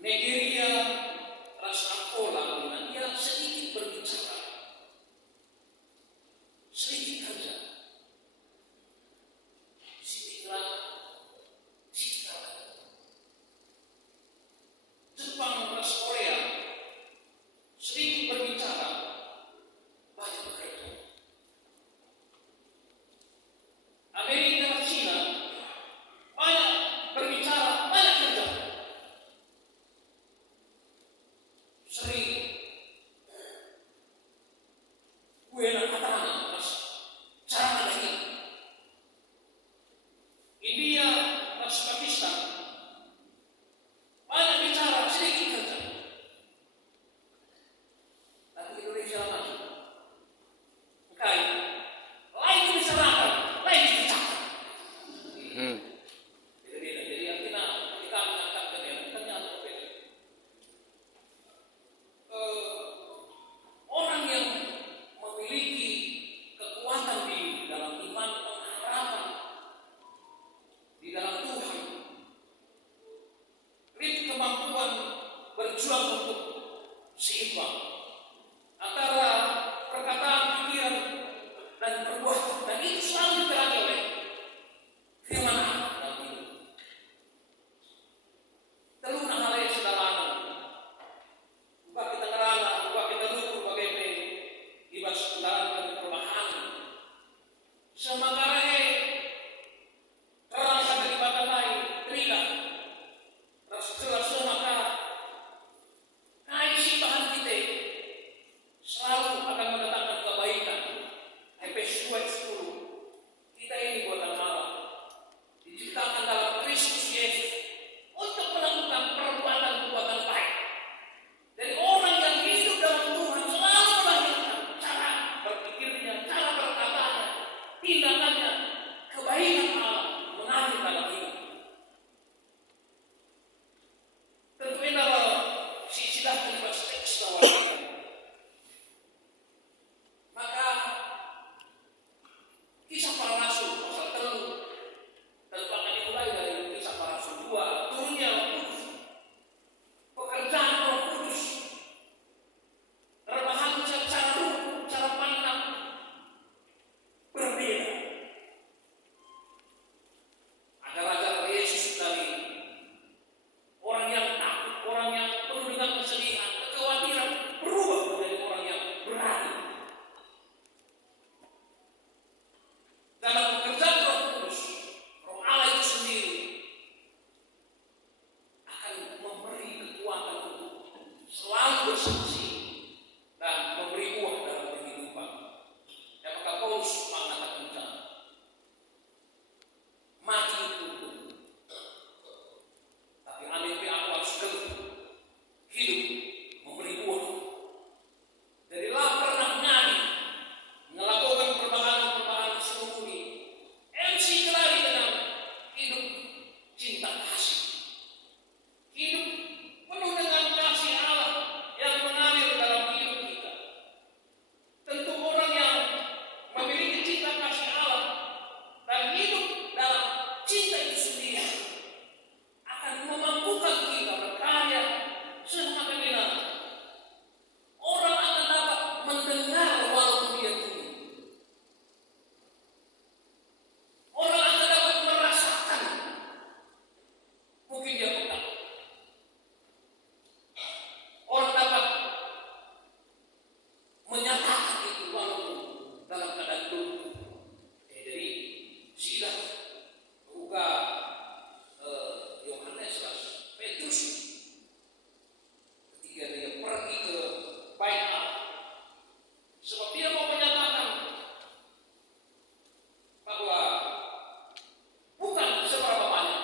Nigeria, Ras Angola, dia sedikit berbicara, sedikit saja. Jepang, Ras Korea, sedikit berbicara, banyak bekerja. Amerika, China, banyak berbicara, banyak kerja. Sering gue nak katakan, mas, cara lagi. India, Ras Pakistan, banyak bicara, sedikit kerja. Tapi Indonesia maju. Makanya, lain diserahkan, lain dibicara. Beda-beda. Jadi yang kita mengangkatkan yang ternyata berbeda. Orang yang memiliki kekuatan di dalam iman, pengharapan di dalam Tuhan, kemampuan berjuang untuk seimbang antara perkataan, pikiran, dan perbuatan, dan itu selalu diterangi oleh firman Allah dalam hidup. Telur na hal yang sederhana, bukan kita ngerana, bukan kita lupa bagaimana ibas kendaraan perubahan. Sementara terasa kelibatan lain, tidak. Rasa maka keisipan kita selalu akan mendatangkan kebaikan. Efesus 2:10. Kita ini buatan Allah, diciptakan dalam Kristus Yesus untuk melakukan perbuatan-perbuatan baik. Dari orang yang hidup dalam Tuhan selalu melahirkan cara berpikirnya, cara berkatanya, tindakannya, kebaikan Allah mengalir dalam hidup. Tentu ini adalah sisilah kelima teks awal. Maka kisah para rasul pasal 3 tentu akan dimulai dari kisah para rasul 2, turunnya Roh Kudus, pekerjaan Roh Kudus, rebahan secara ruh, cara pandang berbeda. Ada raja Yesus dari orang yang takut, orang yang penuh dengan kesedihan, kekhawatiran, berubah menjadi orang yang berani. Dalam pekerjaan Roh Kudus, Roh Allah itu sendiri akan memberi kekuatan untuk selalu bersaksi dan memberi buah dalam kehidupan. Dan maka Paulus mengatakan, mati itu tapi alih aku harus hidup memberi buah. Dari lapar nak nyanyi, melakukan perubahan-perubahan seluruh ini. MC lari dengan hidup cinta kasih. Hidup penuh dengan kasih Allah yang mengalir dalam hidup kita. Tentu orang yang memiliki cinta kasih Allah dan hidup dalam cinta itu sendiri akan memampukan kita berkarya semaksimal. Orang akan dapat mendengar walaupun dia tunduk. Orang akan dapat merasakan, mungkin dia peka. Orang dapat menyatakan itu walaupun dalam keadaan tunduk. Jadi silah buka Yohanes, Petrus ketika dia pergi ke bait Allah, sebab dia mau menyatakan bahwa bukan seberapa banyak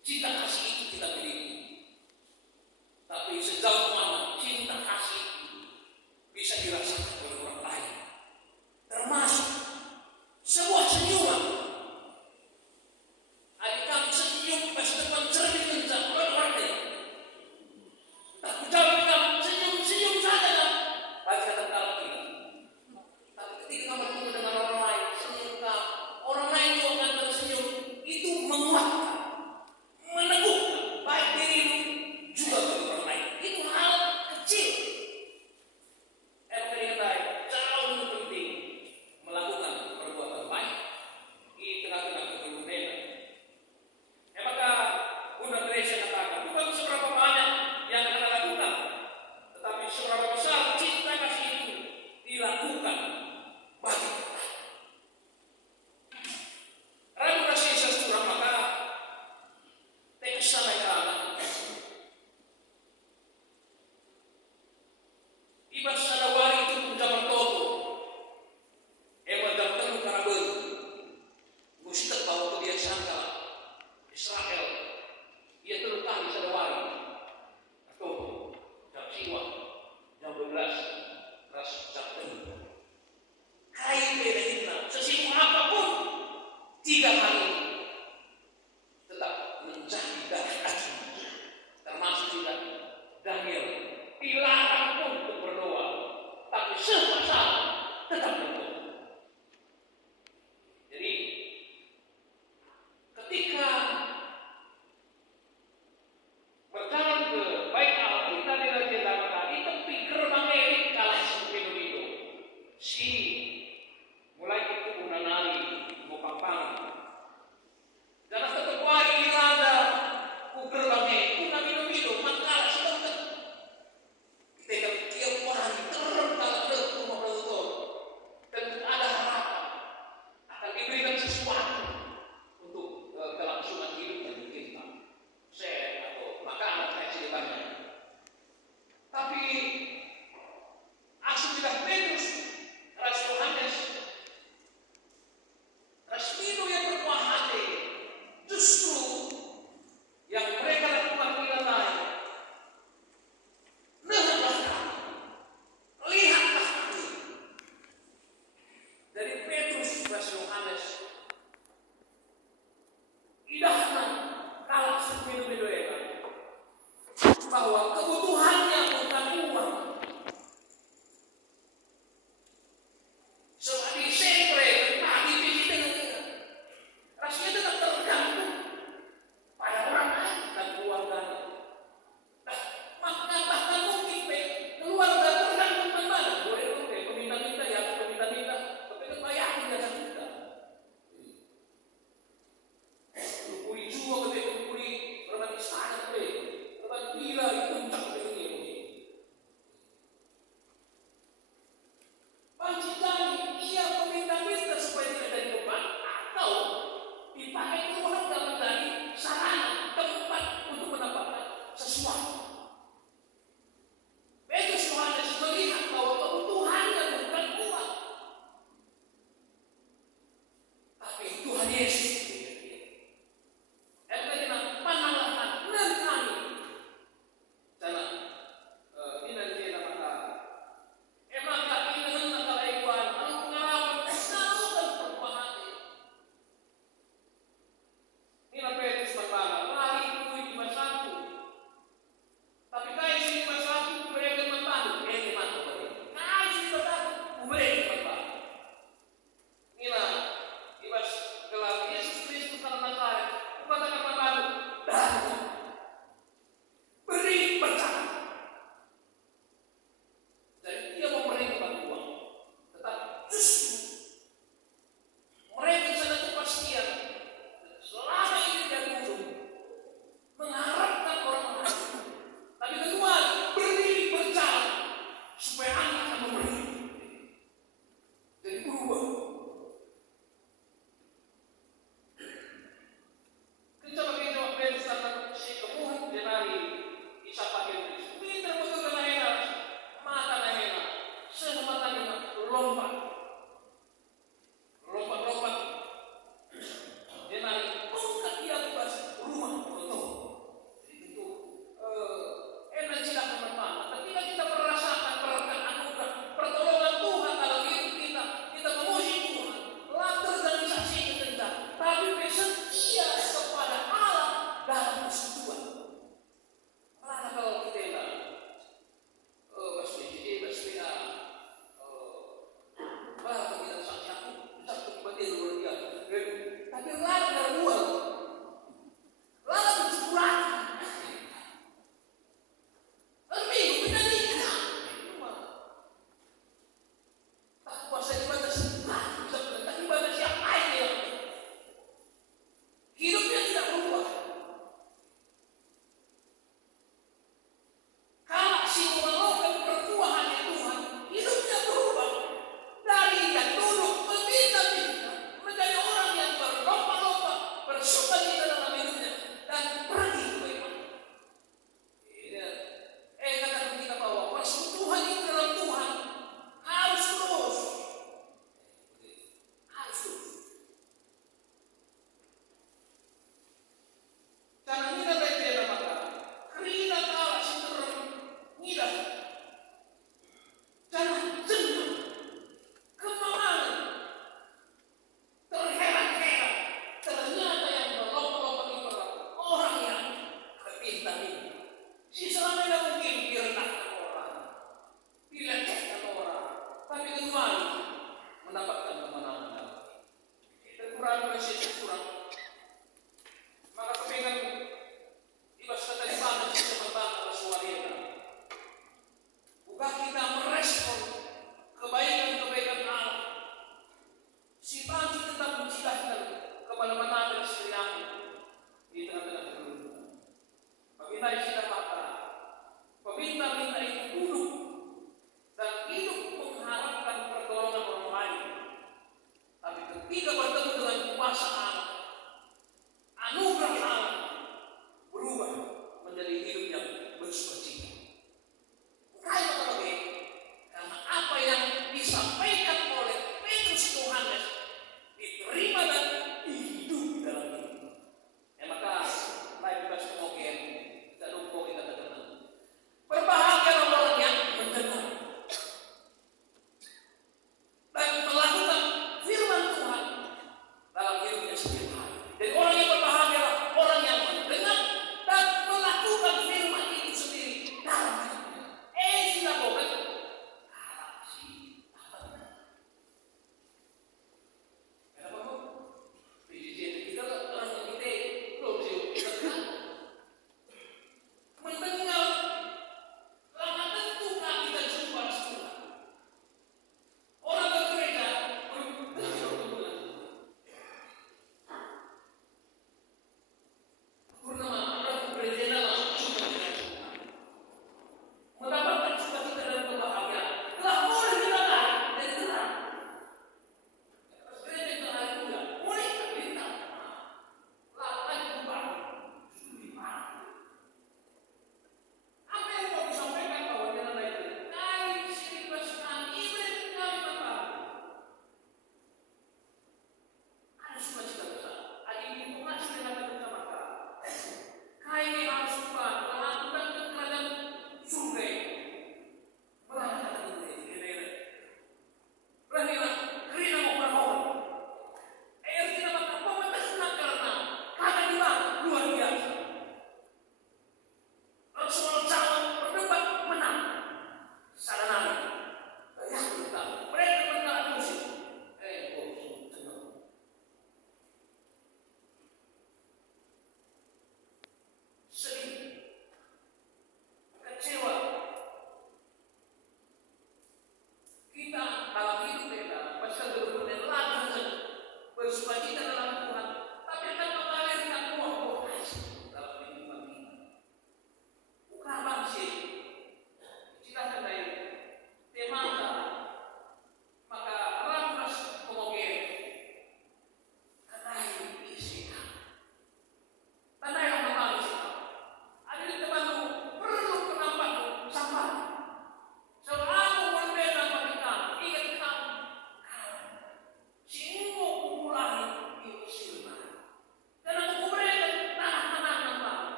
cinta kasih itu kita miliki, tapi sejauh mana cinta kasih bisa dirasakan oleh orang lain, termasuk sebuah senyuman. Adik kami senyum pas depan cermin kencang, berwarna. Tak jawab kamu senyum saja kan? Baca tentang kita. Tapi ketika kamu bertemu dengan orang lain, senyum kamu, orang lain juga akan tersenyum. Itu menguatkan, meneguhkan, baik bahwa kebutuhannya bukan uang. Soalnya sempre pagi kita rasanya tetap tergantung pada orang lain dan keluarga. Maka bahkan mungkin keluarga tergantung mana? Boleh peminta-minta ya, peminta-minta, tapi kebayang dia kita. Kuli juga, kuli berbagai sana, berbagai gila itu.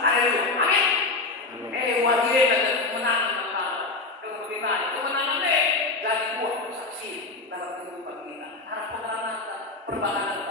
Haleluya. Amin. Wajirin dan kemenangan tentang kemenangan jadi buah saksi dalam kehidupan kita. Harap pemenangan perbahanan